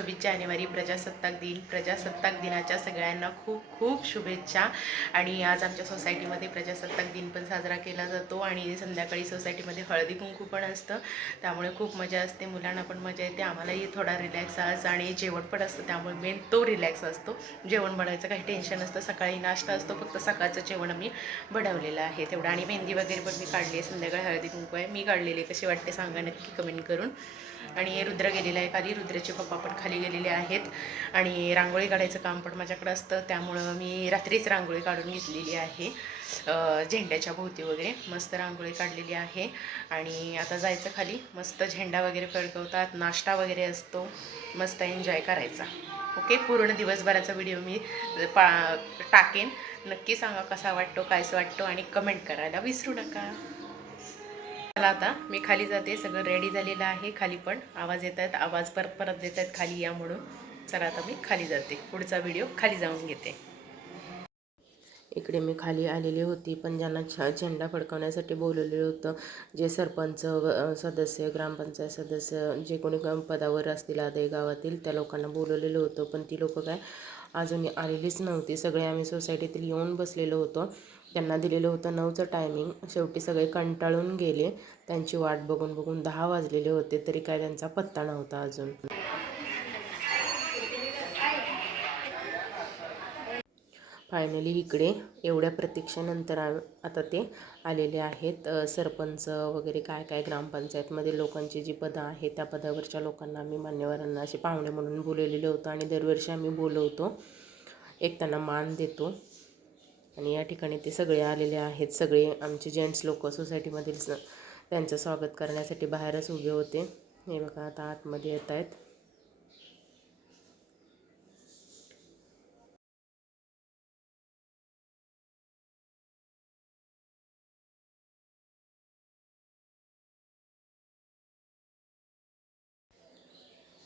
26 जानेवारी प्रजासत्ताक दिनाच्या सगळ्यांना खूप खूप शुभेच्छा। आणि आज आमच्या सोसायटीमध्ये प्रजासत्ताक दिन पण साजरा केला जातो आणि संध्याकाळी सोसायटीमध्ये हळदी कुंकू पण असतं, त्यामुळे खूप मजा असते, मुलांना पण मजा येते, आम्हालाही थोडा रिलॅक्स आज आणि जेवण पण असतं, त्यामुळे मेन तो रिलॅक्स असतो। जेवण बनवायचं काही टेन्शन नसतं, सकाळी नाश्ता असतो, फक्त सकाळचं जेवण आम्ही बनवलेलं आहे तेवढं। आणि मेहंदी वगैरे पण मी काढली आहे, संध्याकाळी हळदी कुंकू आहे, मी काढलेली, कशी वाटते सांगा नक्की कमेंट करून। आणि रुद्र गेलेला आहे खाली, रुद्राचे पप्पा पण खाली गेलेले आहेत। आणि रांगोळी काढायचं काम पण माझ्याकडे असतं, त्यामुळं मी रात्रीच रांगोळी काढून घेतलेली आहे, झेंड्याच्या भोवती वगैरे मस्त रांगोळी काढलेली आहे। आणि आता जायचं खाली, मस्त झेंडा वगैरे फडकवतात, नाश्ता वगैरे असतो, मस्त एन्जॉय करायचा। ओके, पूर्ण दिवसभराचा व्हिडिओ मी टाकेन, नक्की सांगा कसा वाटतो, कायच वाटतो आणि कमेंट करायला विसरू नका। चला आता मी खाली जाते, सगळं रेडी झालेलं आहे, खाली पण आवाज येत आहेत, आवाज परत परत देत आहेत खाली या म्हणून। चला आता मी खाली जाते, पुढचा व्हिडिओ खाली जाऊन घेते। इकडे मी खाली आलेली होती, पण ज्यांना झेंडा फडकवण्यासाठी बोलवलेलं होतं, जे सरपंच सदस्य, ग्रामपंचायत सदस्य, जे कोणी पदावर असतील आदे गावातील, त्या लोकांना बोलवलेलं होतं, पण ती लोकं काय अजून आलेलीच नव्हती। सगळे आम्ही सोसायटीतील येऊन बसलेलो होतो, त्यांना दिलेलं होतं 9चं टायमिंग, शेवटी सगळे कंटाळून गेले, त्यांची वाट बघून बघून 10 वाजलेले होते, तरी काय त्यांचा पत्ता नव्हता अजून। फायनली इकडे एवढ्या प्रतीक्षेनंतर आता ते आलेले आहेत, सरपंच वगैरे काय काय ग्रामपंचायतमध्ये लोकांची जी पदं आहेत त्या पदावरच्या लोकांना आम्ही मान्यवरांना असे पाहुणे म्हणून बोलवलेलं होतं आणि दरवर्षी आम्ही बोलवतो, एक त्यांना मान देतो। आणि या ठिकाणी ते सगळे आलेले आहेत, सगळे आमचे जेंट्स लोक सोसायटीमधील त्यांचं स्वागत करण्यासाठी बाहेरच उभे होते। हे बघा आता आतमध्ये येत आहेत।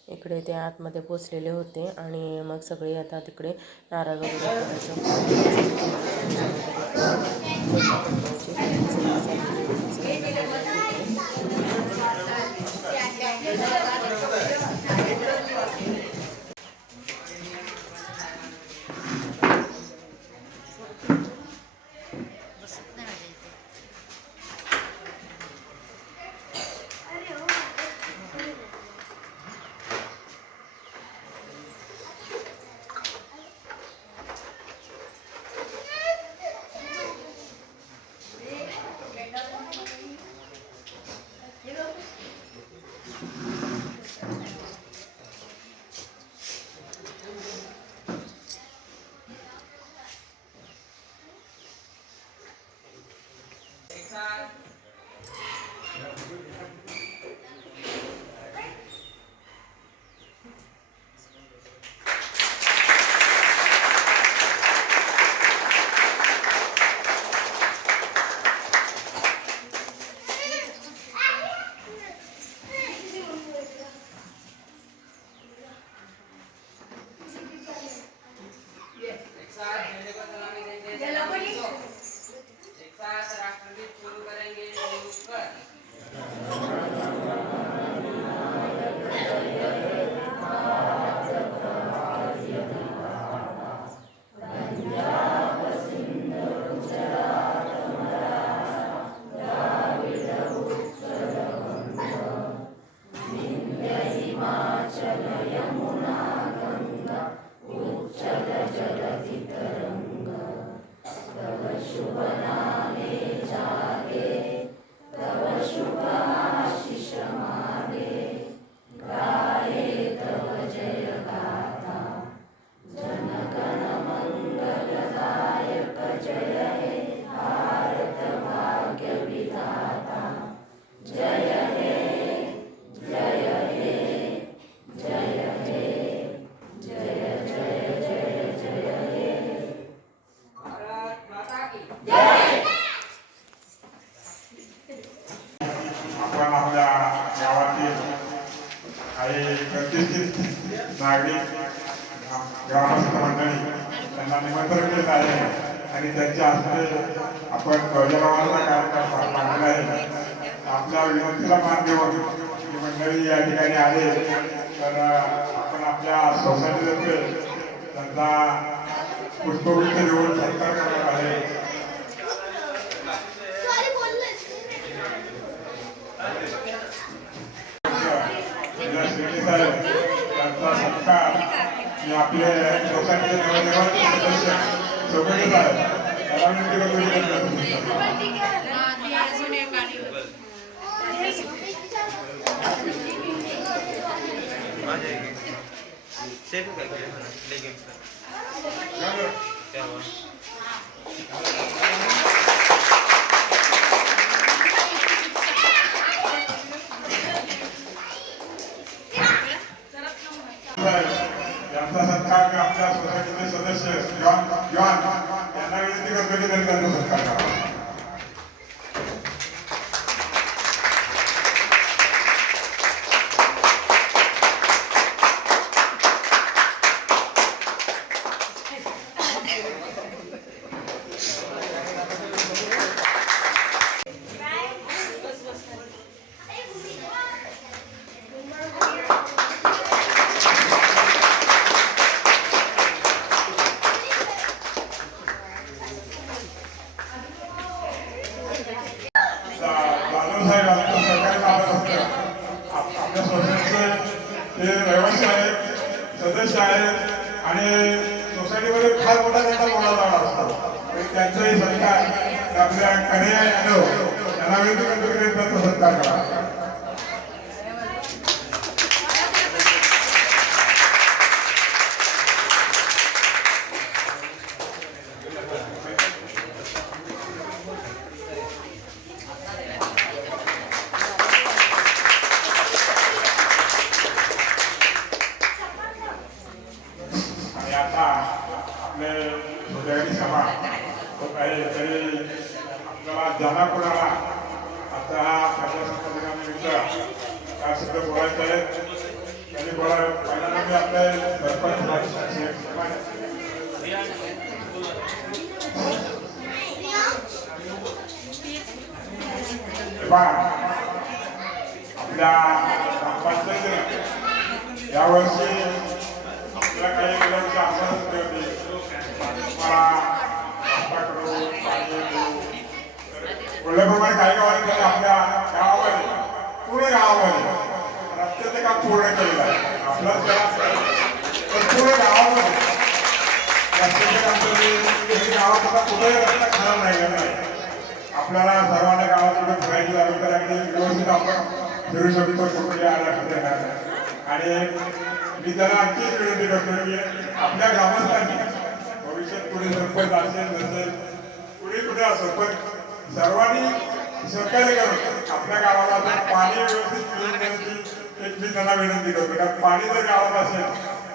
इकडे ते आतमध्ये पोचलेले होते आणि मग सगळे आता तिकडे नारळ वगैरे आपल्या गावातील काही प्रतिष्ठित नागरिक ग्रामस्थ मंडळी त्यांना निमंत्रण देत आहे आणि त्यांच्या हस्ते आपण ध्वजारोहणाचा कार्यक्रम पार पाडलेला आहे। आपल्या विनंतीला मान देऊन ही मंडळी या ठिकाणी आले तर आपण आपल्या सोसायटीतर्फे त्यांचा पुष्पगुच्छ देऊन सत्कार करण्यात आले. त्यांचा सत्कार आपले सोसायटीचे नवनिर्वाचित सदस्य सोबतच आहेत. त्याला विनंती यांचा सत्कार आपल्या सोसायटीचे सदस्य जॉन यांना विनंती करतो की त्यांनी त्यांचा सत्कार करावा. जाधवसाहेब आमचं सरकारी कामच असतं. आपल्या सोसायटीचे ते रहिवासी आहेत, सदस्य आहेत आणि सोसायटीमध्ये फार मोठा त्यांचा मोठा झाला असतो. त्यांचाही सत्कार आपल्या कन्हैया यादव यांना विनंती करतो की त्यांचा सत्कार करा. आपले सोसायटी सभा तो काही तरी आपल्याला ज्यांना कोणाला आता हा प्रजासत्ताक दिनानिमित्त काय शब्द बोलायचे आहेत त्यांनी बोला. पहिल्यांदा मी आपले सरपंच आपल्या ग्रामपंचायतीने यावर्षी आपल्या काही मुलांची आशा होती मला नाश्ता करू पाणी देऊ बोलल्याप्रमाणे काही गावांनी त्याने आपल्या गावामध्ये पूर्ण गावामध्ये रस्त्याचे काम पूर्ण केलेलं आहे. आपलं पूर्ण गावामध्ये रस्त्याचे काम केले. गावात आता कुठेही रस्ता खराब नाही. आपल्याला सर्वांना गावात कुठे फिरायची लागली तर अगदी व्यवस्थित आपण फिरू शकतो. कुठे आल्या आणि मी त्याला आणखीच विनंती करतो की आपल्या ग्रामस्थांनी भविष्यात पुढे सरपंच असेल नसेल पुढे कुठे असेल पण सर्वांनी सहकार्य करून आपल्या गावाला पाणी व्यवस्थित मिळून देण्याची एक मी त्यांना विनंती करतो. कारण पाणी जर गावात असेल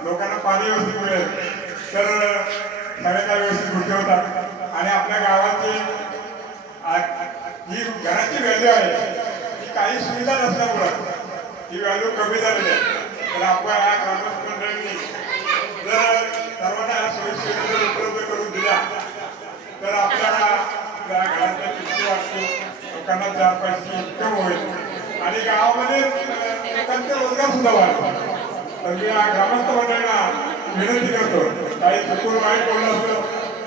लोकांना पाणी व्यवस्थित मिळेल तर सगळ्या काही व्यवस्थित गोष्टी होतात. आणि आपल्या गावाची जी घराची व्हॅल्यू आहे ती काही सुविधा नसल्यामुळं ही व्हॅल्यू कमी झालेली आहे. तर आपल्या या ग्रामस्थ मंडळींनी जर सर्वांना या सोयीसुविधा उपलब्ध करून दिल्या तर आपल्याला घरातल्या किमती वाटतो, लोकांना 4 पैसे इन्कम होईल आणि गावामध्ये लोकांचे रोजगार सुद्धा वाढतो. तर मी या ग्रामस्थ मंडळींना विनंती करतो काही चुकून वाईट बोललं असतं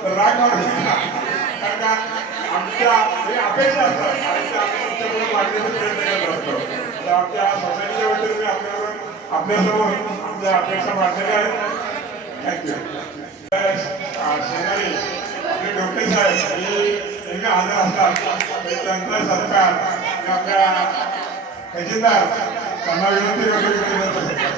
तर राग मारू नका. कारण का आमच्या अपेक्षा असतात आणि त्या तुमच्याकडून मागण्याचा प्रयत्न करत असतो. तर आमच्या सोसायटीच्या वतीने मी आपल्यासमोर आमच्या अपेक्षा मांडलेल्या आहेत. थँक्यू. शेजारी आपले डोके साहेब हे नेहमी हजर असतात. त्यांचा सत्कार आपल्या खजिनदार त्यांना विनंती करतो की त्यांचा सत्कार.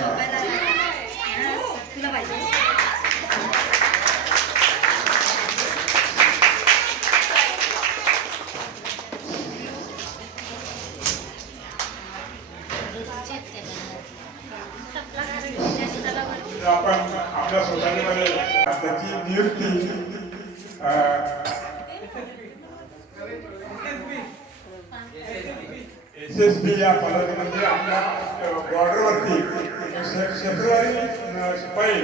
आपण आपल्या सोसायटीमध्ये त्याची नियुक्ती SSB या पदाची म्हणजे आपल्या बॉर्डरवरती क्षेत्रवारी शिपाई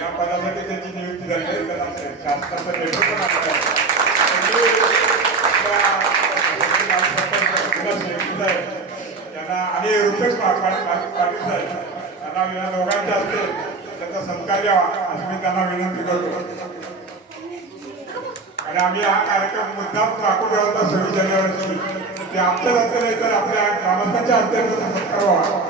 या पदासाठी त्याची नियुक्ती झाली आहे. त्याला शासनाचा लेटर पण त्यांना आणि रुपेश पाटील साहेब यांना या दोघांच्या असते त्याचा सत्कार द्यावा अशी मी त्यांना विनंती करतो. आणि आम्ही हा कार्यक्रम मुद्दाम राखून ठेवता 26 जानेवारीची ते आमच्याच हस्ते नाही तर आपल्या ग्रामस्थांच्या हस्ते त्याचा सत्कार व्हावा.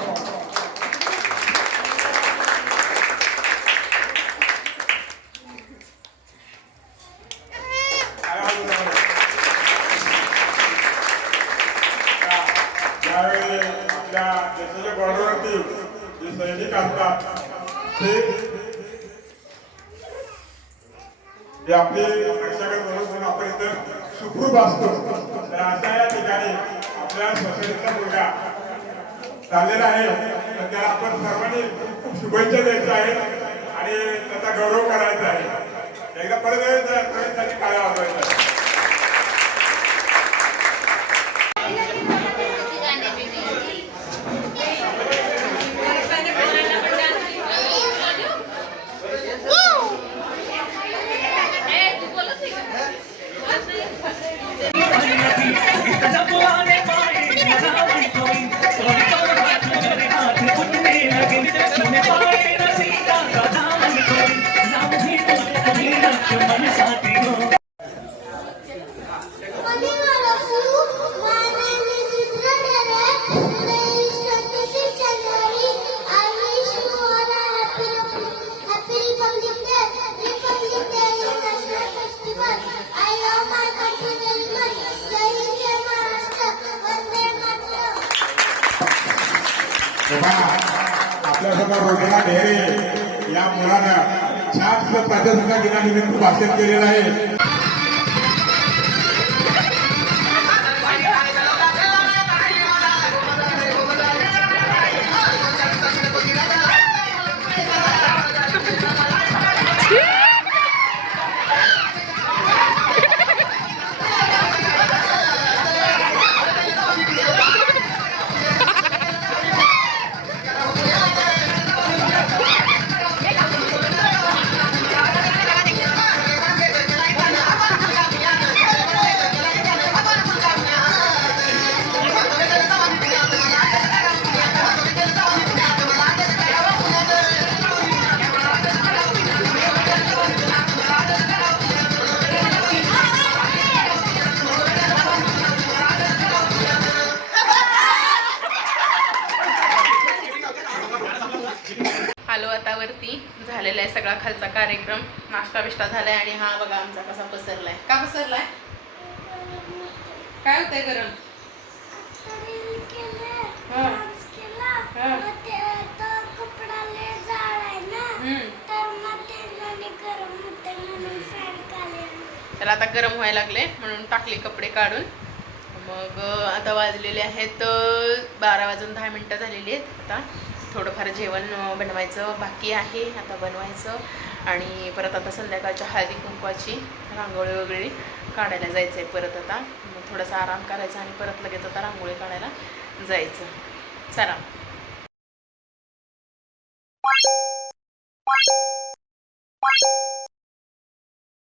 त्यावेळी आपल्या देशाच्या बॉर्डरवरती जे सैनिक असतात ते आपली रक्षागत म्हणून आपण इथं सुखरूप असतो. तर अशा या ठिकाणी आपल्या सोसायटीचा मुलगा चाललेला आहे, तर त्याला आपण सर्वांनी खूप शुभेच्छा द्यायच्या आहेत आणि त्याचा गौरव करायचा आहे. एकदा परत त्यासाठी काय वाजवायचं आहे. आपल्यासमोर रोजना ढेरे या मुलानं छान प्रजासत्ताक दिनानिमित्त भाषण केलेलं आहे. आलो आता वरती. झालेला आहे सगळा खालचा कार्यक्रम, नाश्ता बिष्टा झालाय आणि हा बघा आमचा कसा पसरलाय. का पसरलाय? काय होतंय गरम? त्याला आता गरम व्हायला लागले म्हणून टाकले कपडे काढून. मग आता वाजलेले आहेत 12 वाजून 10 मिनिटं झालेली आहेत. आता थोडंफार जेवण बनवायचं बाकी आहे, आता बनवायचं आणि परत आता संध्याकाळच्या हळदी कुंकवाची रांगोळी वगैरे काढायला जायचं आहे. परत आता मग थोडासा आराम करायचा आणि परत लगेच आता रांगोळी काढायला जायचं. चला.